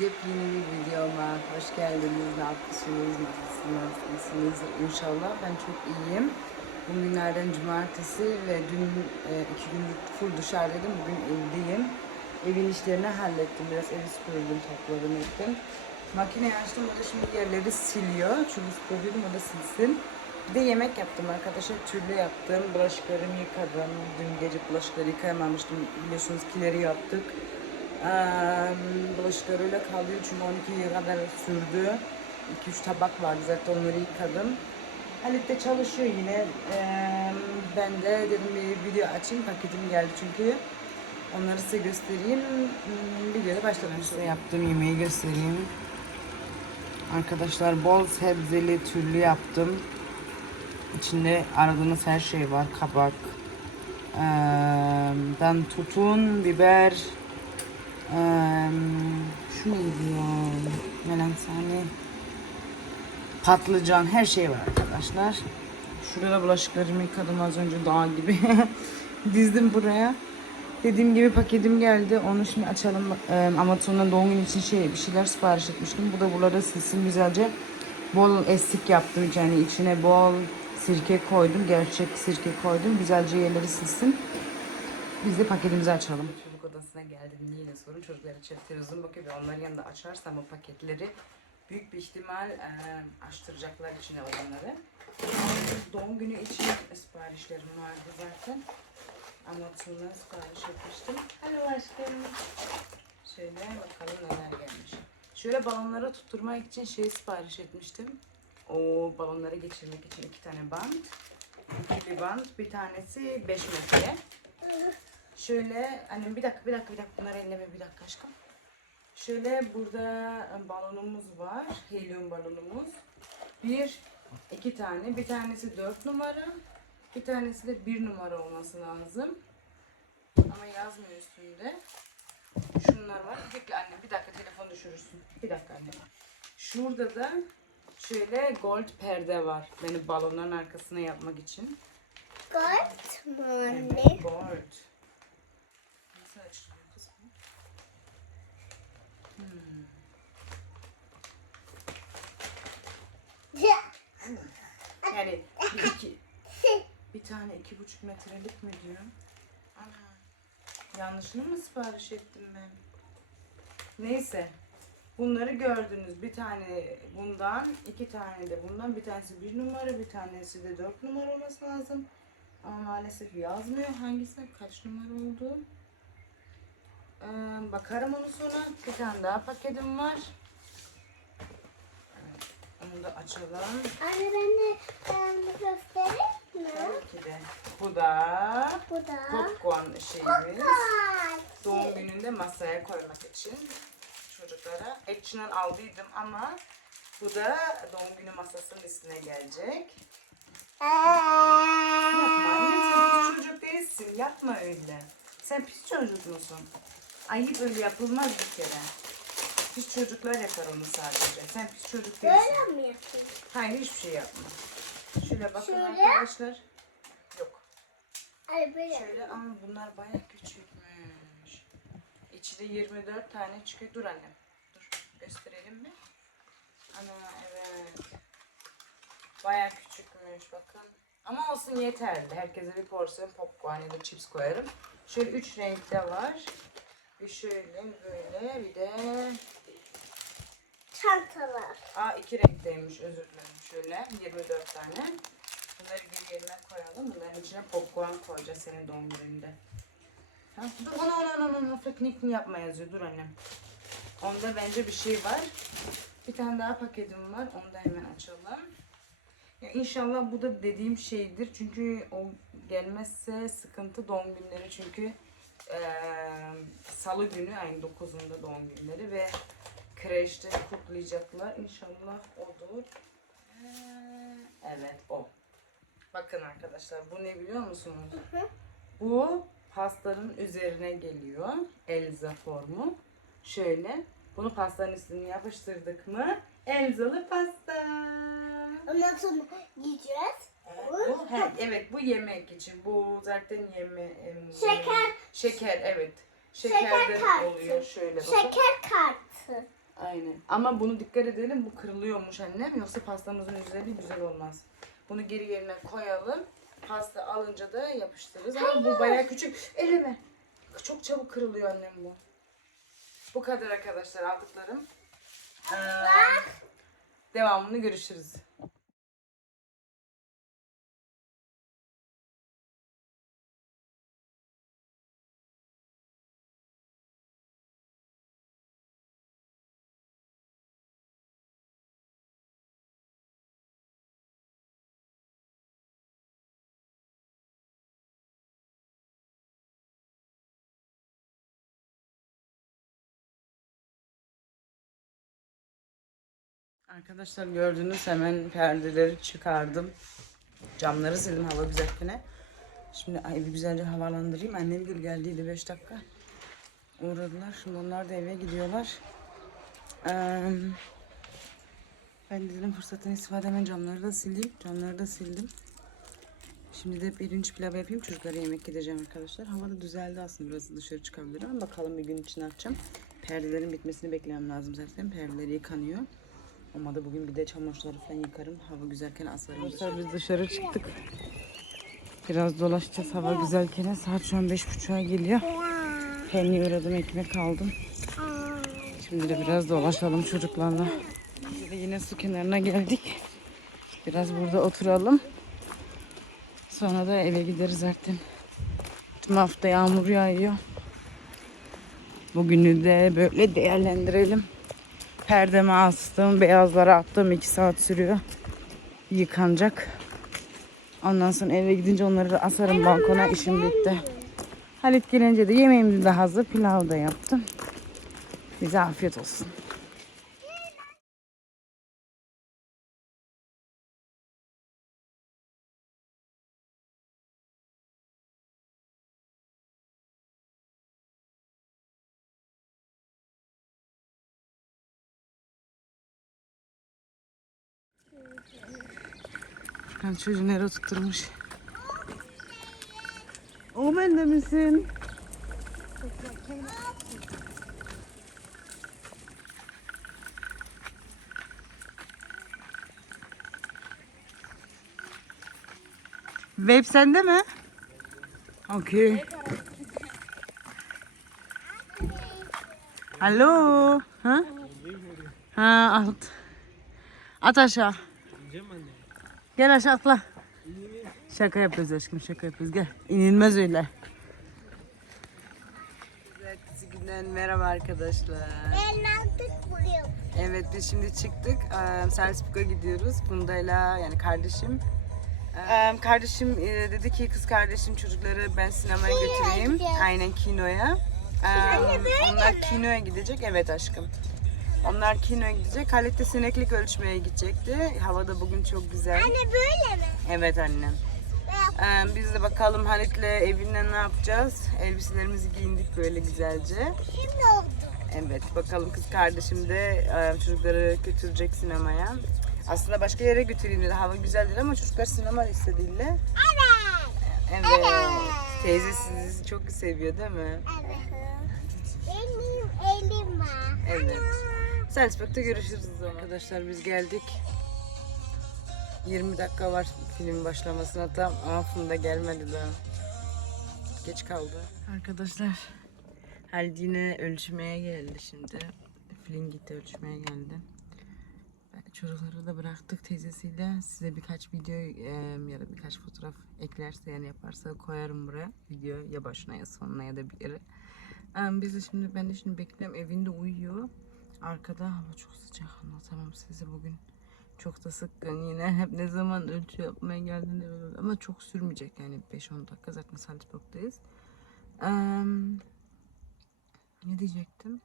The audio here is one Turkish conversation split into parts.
Yepyeni bir videoma hoş geldiniz. Ne yapıyorsunuz? Nasılsınız? İyisiniz? İnşallah ben çok iyiyim. Bugünlerden cumartesi ve dün e, iki gündür full dışarıdaydım. Bugün evdeyim. Evin işlerini hallettim. Biraz evi süpürdüm, topladım, ettim. Makineyi açtım. O da şimdi yerleri siliyor. Çünkü süpürdüm, o da silsin. Bir de yemek yaptım arkadaşlar. Türlü yaptım. Bulaşıklarımı yıkadım. Dün gece bulaşıkları yıkayamamıştım. Biliyorsunuz kileri yaptık. Eee bulaşıklar öyle kaldı çünkü 12'ye kadar sürdü. 2-3 tabak vardı zaten onları yıkadım. Halit de çalışıyor yine. Ben de dedim bir video açayım paketim geldi çünkü. Onları size göstereyim. Hmm, Videoda başladım. Size yaptığım yemeği göstereyim. Arkadaşlar bol sebzeli türlü yaptım. İçinde aradığınız her şey var. Kabak, eee, dan tutun, biber, eee, şu neydi ya? Melansane, patlıcan, her şey var arkadaşlar. Şurada bulaşıklarımı yıkadım az önce dağ gibi. Dizdim buraya. Dediğim gibi paketim geldi. Onu şimdi açalım. Ee, Amazon'dan doğum günü için şey bir şeyler sipariş etmiştim. Bu da burada silsin güzelce. Bol estik yaptım yani içine bol sirke koydum. Gerçek sirke koydum. Güzelce yerleri silsin. Biz de paketimizi açalım. Odasına geldim. Yine sorun çocuklar için televizyon bakıyor ve onların yanında açarsam o paketleri büyük bir ihtimal e, açtıracaklar içine olanları. Doğum günü için siparişlerim vardı zaten. Amazon'dan sipariş etmiştim. Hadi aşkım. Şöyle bakalım neler gelmiş. Şöyle balonlara tutturmak için şey sipariş etmiştim. O balonları geçirmek için iki tane bant. İkili bant. Bir tanesi 5 metre. Şöyle hani bir dakika bir dakika bir dakika bunları elleme bir dakika aşkım. Şöyle burada e, balonumuz var. Helyum balonumuz. Bir, iki tane. Bir tanesi dört numara. Bir tanesi de bir numara olması lazım. Ama yazmıyor üstünde. Şunlar var. Bekle anne bir dakika telefon düşürürsün. Bir dakika anne. Şurada da şöyle gold perde var. Beni balonların arkasına yapmak için. Good morning. Evet, gold. Yani bir, iki, bir tane iki buçuk metrelik mi diyorum? Ana. Yanlışını mı sipariş ettim ben? Neyse. Bunları gördünüz. Bir tane bundan, iki tane de bundan. Bir tanesi bir numara, bir tanesi de dört numara olması lazım. Ama maalesef yazmıyor hangisi kaç numara oldu. Ee, bakarım onu sonra. Bir tane daha paketim var. Onu da açalım. Anne ben de ben göstereyim mi? Tabii ki de. Bu da Bu da popcorn şeyimiz. Doğum gününde masaya koymak için çocuklara. Action'dan aldıydım ama bu da doğum günü masasının üstüne gelecek. Yapma annem sen pis çocuk değilsin. Yapma öyle. Sen pis çocuk musun? Ayıp öyle yapılmaz bir kere. Pis çocuklar yapar onu sadece. Sen pis çocuk değilsin. Böyle mi yapayım? Hayır hiçbir şey yapma. Şöyle bakın Şöyle. arkadaşlar. Yok. Ay böyle. Şöyle ama bunlar bayağı küçükmüş. İçinde 24 tane çıkıyor. Dur annem. Dur. Gösterelim mi? Ana evet. Bayağı küçükmüş bakın. Ama olsun yeterli. Herkese bir porsiyon popcorn ya da chips koyarım. Şöyle 3 renkte var. Bir şöyle böyle bir de Çantalar. Aa iki renkteymiş özür dilerim. Şöyle 24 tane. Bunları bir yerine koyalım. Bunların içine popcorn koyacağız senin doğum gününde. Ha, dur onu onu onu onu piknik yapma yazıyor. Dur annem. Onda bence bir şey var. Bir tane daha paketim var. Onu da hemen açalım. Ya inşallah bu da dediğim şeydir. Çünkü o gelmezse sıkıntı doğum günleri. Çünkü eee, salı günü ayın 9'unda doğum günleri ve kreşte kutlayacaklar. İnşallah odur. Evet o. Bakın arkadaşlar bu ne biliyor musunuz? Bu pastanın üzerine geliyor. Elza formu. Şöyle. Bunu pastanın üstüne yapıştırdık mı? Elzalı pasta. Ondan sonra yiyeceğiz. Evet bu, he, evet bu yemek için. Bu zaten yeme em, Şeker. Şeker evet. Şeker Şekerden kartı. oluyor şöyle bakın. Şeker kartı. Aynen. Ama bunu dikkat edelim. Bu kırılıyormuş annem. Yoksa pastamızın üzeri güzel olmaz. Bunu geri yerine koyalım. Pasta alınca da yapıştırırız. Ama bu bayağı küçük. Elime. Çok çabuk kırılıyor annem bu. Bu kadar arkadaşlar aldıklarım. Ee, devamını görüşürüz. Arkadaşlar gördüğünüz hemen perdeleri çıkardım. Camları sildim hava güzelken. Şimdi evi güzelce havalandırayım. Annem gül geldiydi 5 dakika. Uğradılar. Şimdi onlar da eve gidiyorlar. Ee, ben dedim fırsattan istifade hemen camları da sileyim. Camları da sildim. Şimdi de pirinç pilav yapayım. Çocuklara yemek gideceğim arkadaşlar. Hava da düzeldi aslında. Biraz dışarı çıkabilirim bakalım bir gün için atacağım. Perdelerin bitmesini beklemem lazım zaten. Perdeleri yıkanıyor. Olmadı bugün bir de çamaşırları falan yıkarım. Hava güzelken asarım. Arkadaşlar biz dışarı çıktık. Biraz dolaşacağız hava güzelken. Saat şu an beş buçuğa geliyor. Peynir uğradım, ekmek aldım. Şimdi de biraz dolaşalım çocuklarla. De yine su kenarına geldik. Biraz burada oturalım. Sonra da eve gideriz zaten. Tüm hafta yağmur yağıyor. Bugünü de böyle değerlendirelim. Perdeme astım, beyazlara attım. 2 saat sürüyor. Yıkanacak. Ondan sonra eve gidince onları da asarım balkona. işim bitti. Halit gelince de yemeğimiz de hazır. Pilav da yaptım. Bize afiyet olsun. Furkan çocuğu nereye tutturmuş? O bende misin? Vape sende mi? Okey. Alo. Ha? Ha at. At aşağı. Gel aşağı atla. Şaka yapıyoruz aşkım şaka yapıyoruz gel. İnilmez öyle. Ertesi günden merhaba arkadaşlar. Ben aldık buraya. Evet biz şimdi çıktık. Ee, Salzburg'a gidiyoruz. Funda'yla yani kardeşim. Ee, kardeşim e, dedi ki kız kardeşim çocukları ben sinemaya götüreyim. Aynen kinoya. Ee, onlar kinoya gidecek. Evet aşkım. Onlar kinoya gidecek. Halit de sineklik ölçmeye gidecekti. Hava da bugün çok güzel. Anne böyle mi? Evet annem. Ee, biz de bakalım Halit'le evinde ne yapacağız. Elbiselerimizi giyindik böyle güzelce. Şimdi oldu. Evet bakalım kız kardeşim de e, çocukları götürecek sinemaya. Aslında başka yere götüreyim dedi. Hava güzeldir ama çocuklar sinema istediğiyle. Evet. Evet. Teyze sizi çok seviyor değil mi? Evet. Benim elim var. Evet. Salzburg'da görüşürüz o zaman. Arkadaşlar biz geldik. 20 dakika var film başlamasına tam ama Funda gelmedi daha. Geç kaldı. Arkadaşlar Halil yine ölçmeye geldi şimdi. Gitti ölçmeye geldi. Çocukları da bıraktık teyzesiyle. Size birkaç video ya da birkaç fotoğraf eklerse yani yaparsa koyarım buraya. Video ya başına ya sonuna ya da bir yere. Biz de şimdi ben de şimdi bekliyorum. Evinde uyuyor. Arkada hava çok sıcak anlatamam size bugün. Çok da sıkkın yine. Hep ne zaman ölçü yapmaya geldiğinde böyle oluyor. Ama çok sürmeyecek yani 5-10 dakika zaten Salzburg'dayız. Em, ne diyecektim?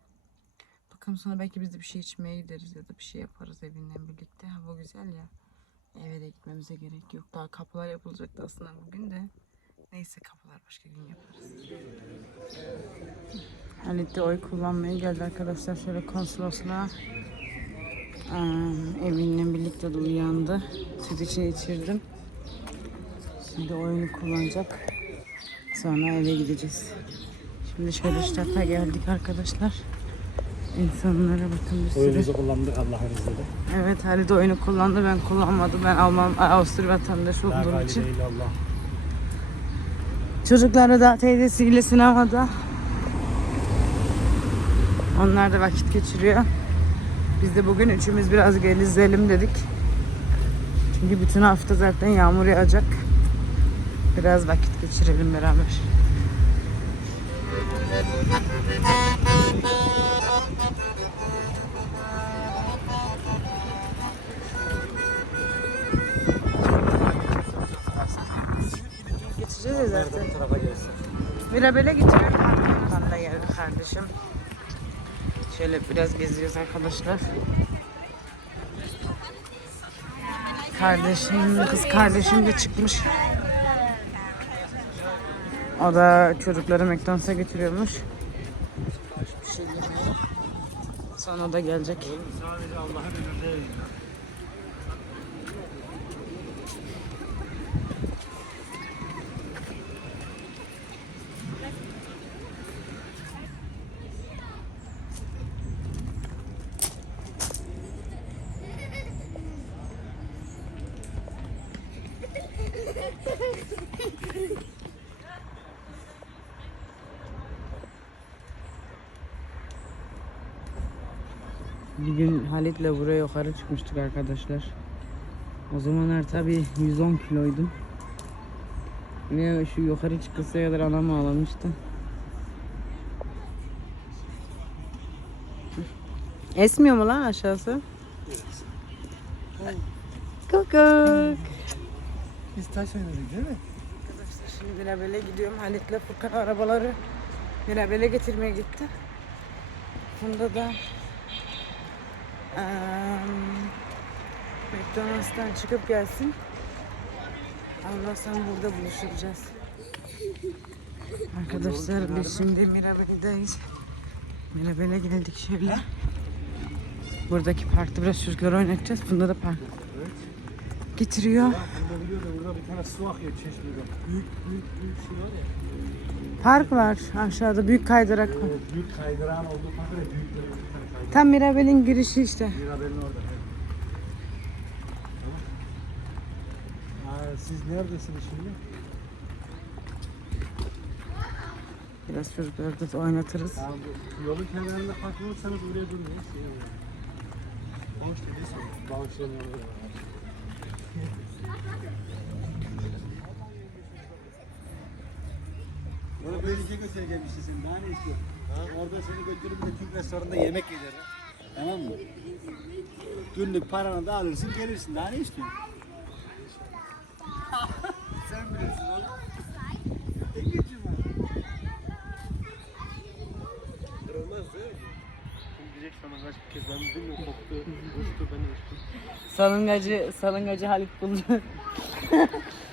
Bakalım sonra belki biz de bir şey içmeye gideriz ya da bir şey yaparız evinle birlikte. Hava güzel ya. Eve de gitmemize gerek yok. Daha kapılar yapılacaktı aslında bugün de. Neyse kapılar başka gün yaparız. Halit de oy kullanmaya geldi arkadaşlar. Şöyle konsolosluğa Ee, evinle birlikte de uyandı. Süt için içirdim. Şimdi oyunu kullanacak. Sonra eve gideceğiz. Şimdi şöyle Stadt'a geldik arkadaşlar. İnsanlara bakın bir sürü. Oyunuzu kullandık Allah'ın izniyle. Evet Halit oyunu kullandı ben kullanmadım. Ben Alman, Avusturya vatandaşı olduğum için. illallah. Çocukları da teyzesiyle sinemada. Onlar da vakit geçiriyor. Biz de bugün üçümüz biraz gezelim dedik. Çünkü bütün hafta zaten yağmur yağacak. Biraz vakit geçirelim beraber. Ya zaten. Bu tarafa gelsin. Mirabel'e geldi kardeşim. Şöyle biraz geziyoruz arkadaşlar. Kardeşim, kız kardeşim de çıkmış. O da çocukları McDonald's'a götürüyormuş. Bir şey. Sonra da gelecek. Sadece Allah'ın emrinde Bir gün Halit'le buraya yukarı çıkmıştık arkadaşlar. O zamanlar tabi 110 kiloydum. Ve şu yukarı çıkısıya kadar anam ağlamıştı. Esmiyor mu lan aşağısı? Kukuk. Biz taş oynadık değil mi? Arkadaşlar şimdi Mirabel'e gidiyorum. Halit'le Furkan arabaları Mirabel'e getirmeye gitti. Bunda da eee McDonald's'tan çıkıp gelsin. Allah sen burada buluşacağız. Arkadaşlar biz şimdi Mirabel'deyiz. Mirabel'e geldik şöyle. Buradaki parkta biraz çocuklar oynatacağız. Bunda da park getiriyor. Tane su akıyor çeşmede. Büyük büyük büyük şey var ya. Park var aşağıda büyük kaydırak var. Evet, büyük kaydırağın olduğu parkta da büyükleri bir tane kaydırak. Tam Mirabel'in girişi işte. Bir haberin orada. evet. Tamam. Aa, siz neredesiniz şimdi? Biraz çocukları da oynatırız. Tamam, bu yolun kenarında parklanırsanız buraya durmayın. Şey, Bağışlayın orada. Bana böylece götüreceğim işte seni. Daha ne istiyorsun? Orada seni götürüp de Türk restoranında yemek yediririm. Tamam mı? Günlük paranı da alırsın gelirsin. Daha ne istiyorsun? Sen bilirsin oğlum. Engeciğim ben. Kırılmaz değil mi? Şimdi diyecek sana kaç kez ben bilmiyorum koktu, uçtu, ben de uçtum. Salıngacı, salıngacı Halit buldu.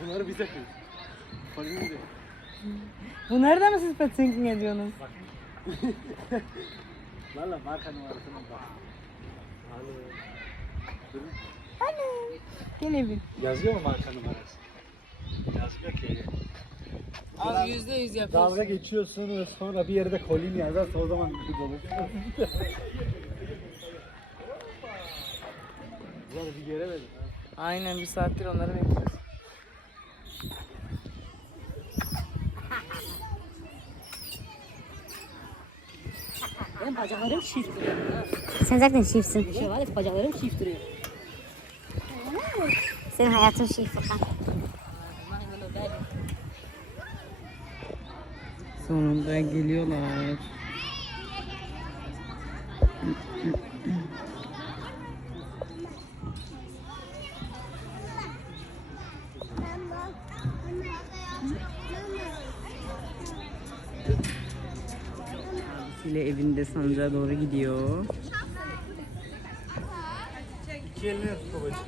Bunları bize koy. Parayı de. Bu nereden mi siz pet sinking ediyorsunuz? Valla marka numarasına bak. Gel evin. Yazıyor mu marka numarası? Yazmıyor ki. Abi yüzde yüz yapıyorsun. Dalga geçiyorsun ve sonra bir yerde kolin yazarsa o zaman bir dolu. Ulan bir göremedim. Aynen bir saattir onları bekliyoruz. Benim bacaklarım çift duruyor. Sen zaten şifsin. Bir şey var ya bacaklarım çift duruyor. Senin hayatın şif Furkan. Sonunda geliyorlar. Evinde sancağa doğru gidiyor. İki elini tut babacığım.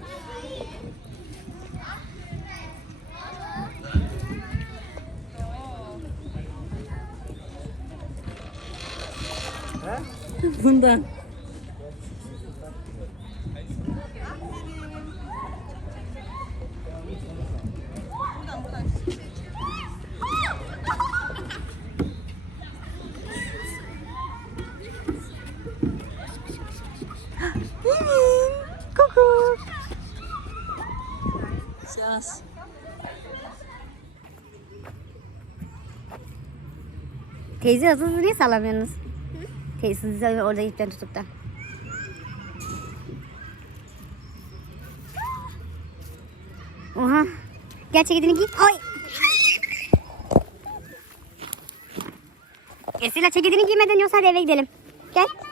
Bundan. Yaz. Teyze hızlı hızlı niye sallamıyorsunuz? Teyze hızlı orada ipten tutup da. Oha. Gel ceketini giy. Ay. Esila ceketini giymeden yoksa eve gidelim. Gel.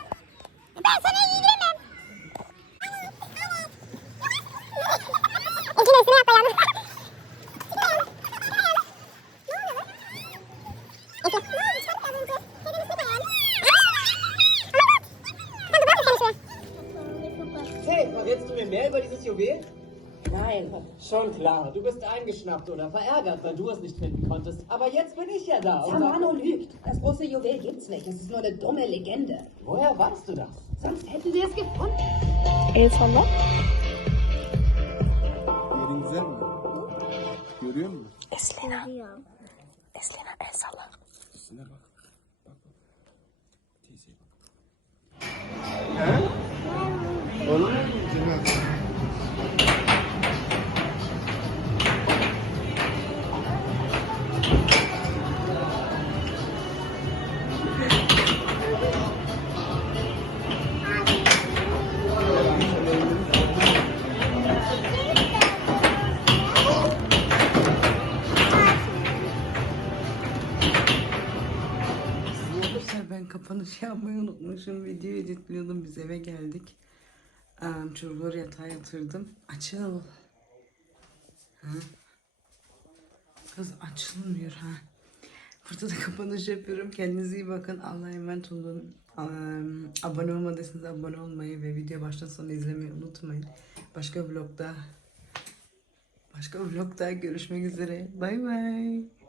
Klar, du bist eingeschnappt oder verärgert, weil du es nicht finden konntest. Aber jetzt bin ich ja da. Samano lügt. Das große Juwel gibt's nicht. Es ist nur eine dumme Legende. woher weißt du das? Sonst hätten sie es gefunden. Güzel mi? Görüyor musun? Eslena. Eslena el salla. Üstüne bak. Bak bak. Teyzeye bak. Arkadaşlar kapanış yapmayı unutmuşum. Video editliyordum. Biz eve geldik. Um, çocukları yatağa yatırdım. Açıl. Ha? Kız açılmıyor ha. Burada da kapanış yapıyorum. Kendinize iyi bakın. Allah'a emanet olun. Um, abone olmadıysanız abone olmayı ve video baştan sona izlemeyi unutmayın. Başka vlogda başka vlogda görüşmek üzere. Bay bay.